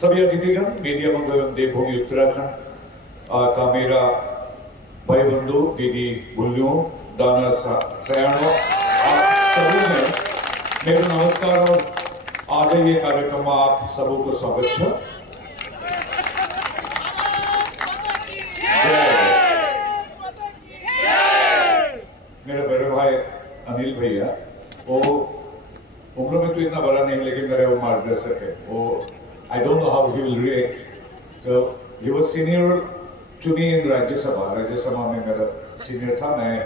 सभी अतिथिगण, मीडिया मंगल एवं देवभूमि उत्तराखंड का मेरा भाई बंधु दीदी बुल्लियों दाना सयाणों आप सभी ने मेरा नमस्कार और आज ये कार्यक्रम में आप सबों को स्वागत है। मेरा बड़े भाई अनिल भैया वो उम्र में तो इतना बड़ा नहीं लेकिन मेरा वो मार्गदर्शक है। वो I don't know how he will react. So he was senior to me in Rajya Sabha. Rajya Sabha में मेरा सीनियर था। मैं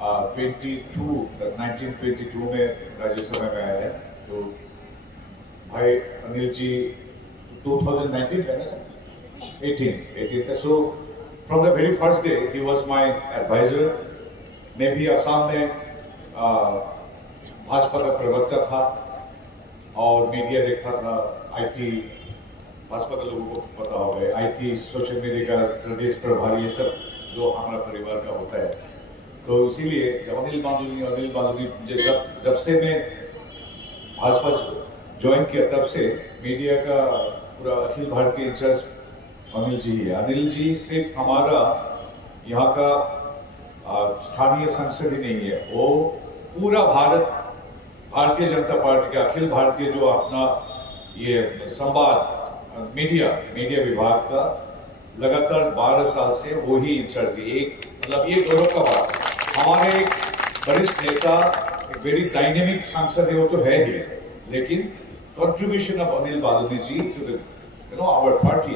1922 में राज्यसभा में आया है। तो भाई अनिल जी 2019 है ना सर? 18 का। So from the very first day he was my advisor। मैं भी असम में भाजपा का प्रवक्ता था और मीडिया देखता था। आईटी भाजपा के लोगों को पता होगा, आईटी सोशल मीडिया का प्रदेश प्रभारी, ये सब जो हमारा परिवार का होता है। तो इसीलिए अनिल बालूनी जब से मैं भाजपा ज्वाइन किया तब से मीडिया का पूरा अखिल भारतीय इंचार्ज अनिल जी है। अनिल जी सिर्फ हमारा यहाँ का स्थानीय संसद ही नहीं है, वो पूरा भारतीय जनता पार्टी का अखिल भारतीय जो अपना ये संवाद मीडिया विभाग का लगातार 12 साल से वो ही इंचार्ज है। एक मतलब ये गौरव का बात है। हमारे एक वरिष्ठ नेता एक वेरी डायनेमिक सांसद है, वो तो है ही, लेकिन contribution of Anil Baluni ji to the our party,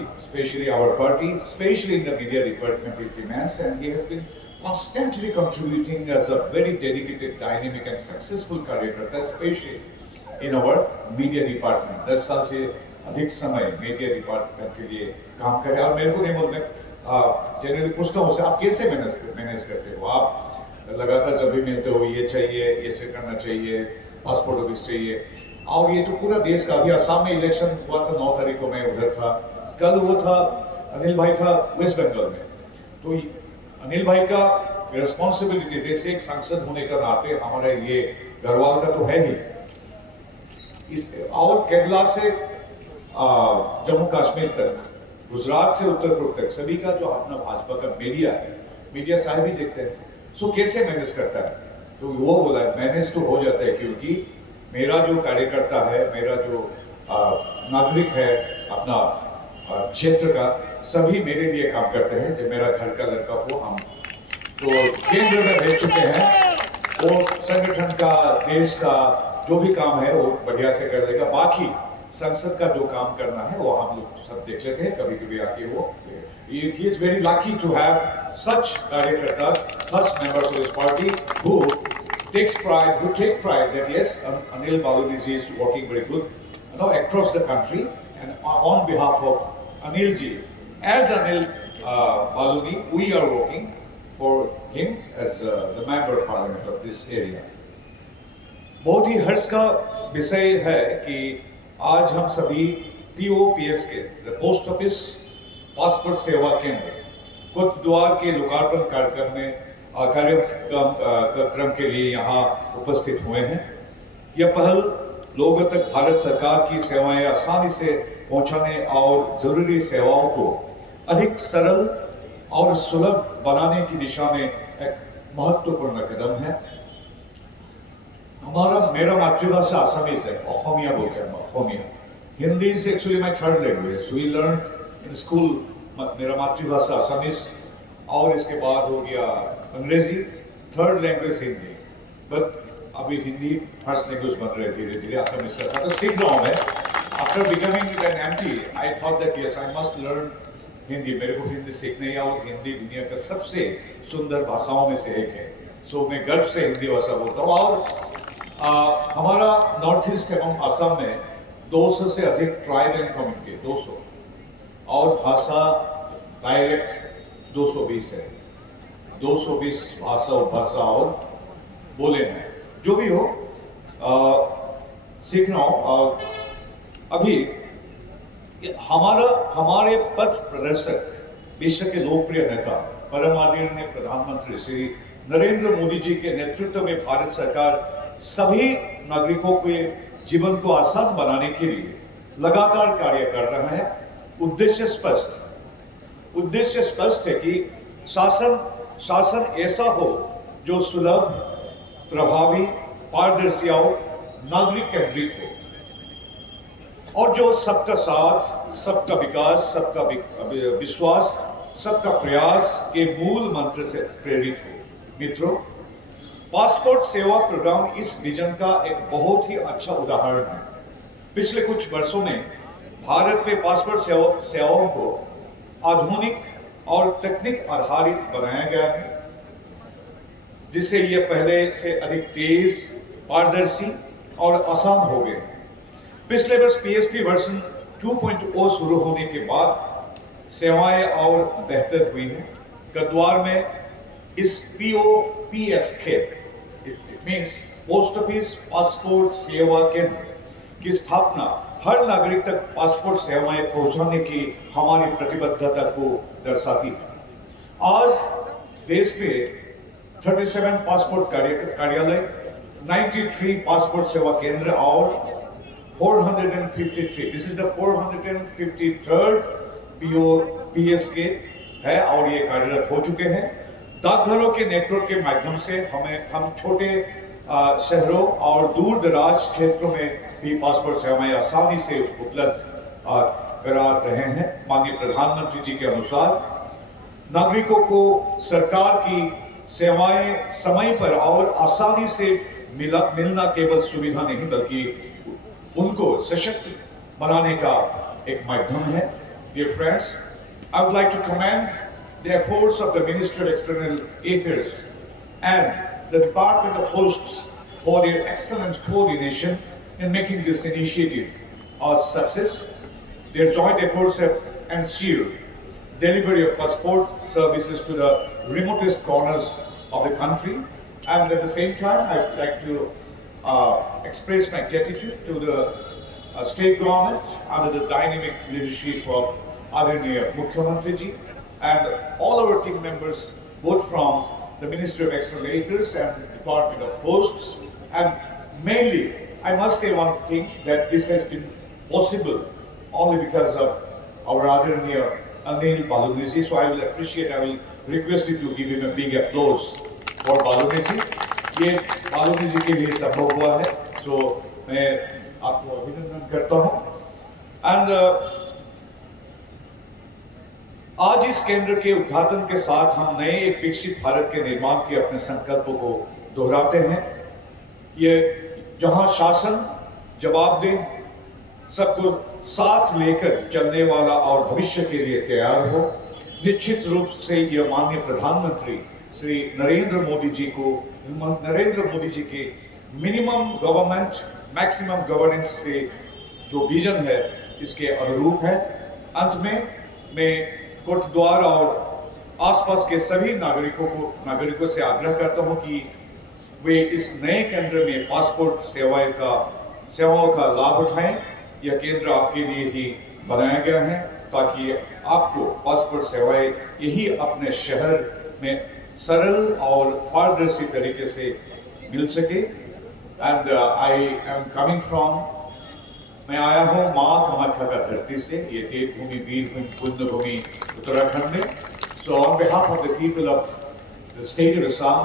especially in the media department is immense, and he has been constantly contributing as a very dedicated, dynamic and successful career, especially in our media department। 10 साल से अधिक समय media department के लिए काम करे। और मेरे को नहीं बोलते, जनरली पूछता हूँ आप कैसे मैनेज करते हो? आप लगातार जब भी मिलते हो ये चाहिए, ये से करना चाहिए, पासपोर्ट ऑफिस चाहिए, और ये तो पूरा देश का। अभी असम में इलेक्शन हुआ था, 9 तारीख को मैं उधर था। कल वो था अनिल भाई था वेस्ट बंगाल में। तो अनिल भाई का रिस्पॉन्सिबिलिटी जैसे एक सांसद होने का नाते हमारे ये गढ़वाल का तो है ही, और केरला से जम्मू कश्मीर तक, गुजरात से उत्तर पूर्व तक सभी का जो अपना भाजपा का मीडिया है, मीडिया साहब ही देखते हैं। सो कैसे मैनेज करता है? तो वो बोला मैनेज तो हो जाता है, क्योंकि मेरा जो कार्यकर्ता है, मेरा जो नागरिक है अपना क्षेत्र का, सभी मेरे लिए काम करते हैं। जब मेरा घर का लड़का हो, हम तो केंद्र में भेज चुके हैं, वो संगठन का, देश का जो भी काम है वो बढ़िया से कर देगा। बाकी संसद का जो काम करना है वो हम लोग सब देख लेते हैं, कभी कभी आके वो। He is very lucky to have such कार्यकर्ता, such members of his party who take pride that yes, Anil Baluni ji is working very good, across the country, and on behalf of Anil ji, as Anil Baluni, we are working for him as the member of parliament of this area। बहुत ही हर्ष का विषय है कि आज हम सभी POPS के post office passport सेवा केंद्र कोटद्वार के लोकार्पण कार्यक्रम के लिए यहाँ उपस्थित हुए हैं। यह पहल लोगों तक भारत सरकार की सेवाएं आसानी से पहुंचाने और जरूरी सेवाओं को अधिक सरल और सुलभ बनाने की दिशा में एक महत्वपूर्ण कदम है। मेरा मातृभाषा असमीज है, असमिया बोलते हैं, Asamiya. Hindi is actually my third language. We learn in school, मेरा मातृभाषा असमीज, और इसके बाद हो गया अंग्रेजी, थर्ड लैंग्वेज हिंदी। बट अभी हिंदी फर्स्ट लैंग्वेज बन रही है धीरे धीरे असमीज का साथ सीख रहा हूँ मैं। After becoming an MP I thought that yes I must learn Hindi. मेरे को हिंदी सीखनी है, और हिंदी दुनिया का सबसे सुंदर भाषाओं में से एक है। सो मैं गर्व से हिंदी भाषा बोलता हूँ। और हमारा नॉर्थ ईस्ट एवं असम में 200 से अधिक ट्राइब एंड कम्युनिटी, 200, और भाषा डायलेक्ट 220 है। 220 भाषा और बोले हैं। जो भी हो, सीख रहा हूँ। अभी हमारे पथ प्रदर्शक, विश्व के लोकप्रिय नेता, परम आदरणीय प्रधानमंत्री श्री नरेंद्र मोदी जी के नेतृत्व में भारत सरकार सभी नागरिकों के जीवन को आसान बनाने के लिए लगातार कार्य कर रहा है। उद्देश्य स्पष्ट है कि शासन ऐसा हो जो सुलभ, प्रभावी, पारदर्शी और नागरिक केंद्रित हो और जो सबका साथ, सबका विकास, सबका विश्वास, सबका प्रयास के मूल मंत्र से प्रेरित हो। मित्रों, पासपोर्ट सेवा प्रोग्राम इस विजन का एक बहुत ही अच्छा उदाहरण है। पिछले कुछ वर्षों में भारत में पासपोर्ट सेवाओं को आधुनिक और तकनीक आधारित बनाया गया है, जिससे ये पहले से अधिक तेज, पारदर्शी और आसान हो गए। पिछले वर्ष PSP वर्जन 2.0 शुरू होने के बाद सेवाएं और बेहतर हुई हैं। गद्वार में इस POPSK, it means post office passport सेवा केंद्र की स्थापना हर नागरिक तक पासपोर्ट सेवाएं पहुंचाने की हमारी प्रतिबद्धता को दर्शाती है। आज देश में 37 पासपोर्ट कार्यालय, 93 पासपोर्ट सेवा केंद्र और 453, this is the 453rd POPSK है और ये कार्यरत हो चुके हैं। डाकघरों के नेटवर्क के माध्यम से हम छोटे शहरों और दूर दराज क्षेत्रों में भी पासपोर्ट सेवाएं आसानी से उपलब्ध करा रहे हैं। माननीय प्रधानमंत्री जी के अनुसार नागरिकों को सरकार की सेवाएं समय पर और आसानी से मिलना केवल सुविधा नहीं बल्कि उनको सशक्त बनाने का एक माध्यम है। Dear friends, I would like to commend the efforts of the Ministry of External Affairs and the Department of Posts for their excellent coordination in making this initiative a success. Their joint efforts have ensured delivery of passport services to the remotest corners of the country, and at the same time I would like to express my gratitude to the state government under the dynamic leadership of Adharaniya Mukhyamantri ji and all our team members, both from the Ministry of External Affairs and the Department of Posts. And mainly, I must say one thing, that this has been possible only because of our Adharaniya Anil Baluni ji. So I will request you to give him a big applause for Baluni ji. ये बालूनी जी के लिए संभव हुआ है, सो मैं आपको अभिनंदन करता हूँ। एंड आज इस केंद्र के उद्घाटन के साथ हम नए एक विकसित भारत के निर्माण के अपने संकल्पों को दोहराते हैं। ये जहां शासन जवाबदेह, सबको साथ लेकर चलने वाला और भविष्य के लिए तैयार हो। निश्चित रूप से यह माननीय प्रधानमंत्री श्री नरेंद्र मोदी जी के मिनिमम गवर्नमेंट मैक्सिमम गवर्नेंस से जो विजन है इसके अनुरूप है। अंत में मैं कोटद्वार और आसपास के सभी नागरिकों से आग्रह करता हूं कि वे इस नए केंद्र में पासपोर्ट सेवाओं का लाभ उठाएं। यह केंद्र आपके लिए ही बनाया गया है ताकि आपको पासपोर्ट सेवाएं यही अपने शहर में सरल और पारदर्शी तरीके से मिल सके। And I am coming from, मैं आया हूँ माँ कामाख्या का धरती से, ये देवभूमि वीरभूमि पुण्यभूमि उत्तराखंड में। So on behalf of the people of the state of Assam,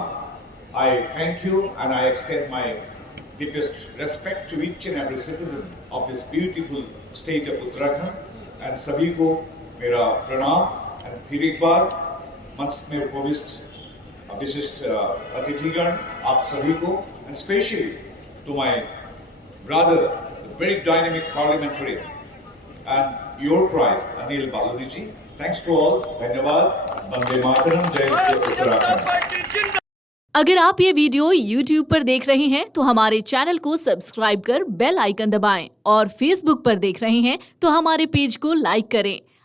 I thank you and I extend my deepest respect to each and every citizen of this beautiful state of Uttarakhand and सभी को मेरा प्रणाम। and फिर एक बार मंच में उपविष्ट विशिष्ट अतिथिगण आप सभी को, and especially to my brother, the very dynamic parliamentary and your pride Anil Baluni ji. Thanks to all. धन्यवाद। वंदे मातरम। जय उत्तराखंड। अगर आप ये वीडियो YouTube पर देख रहे हैं तो हमारे चैनल को सब्सक्राइब कर बेल आइकन दबाएं और Facebook पर देख रहे हैं तो हमारे पेज को लाइक करें।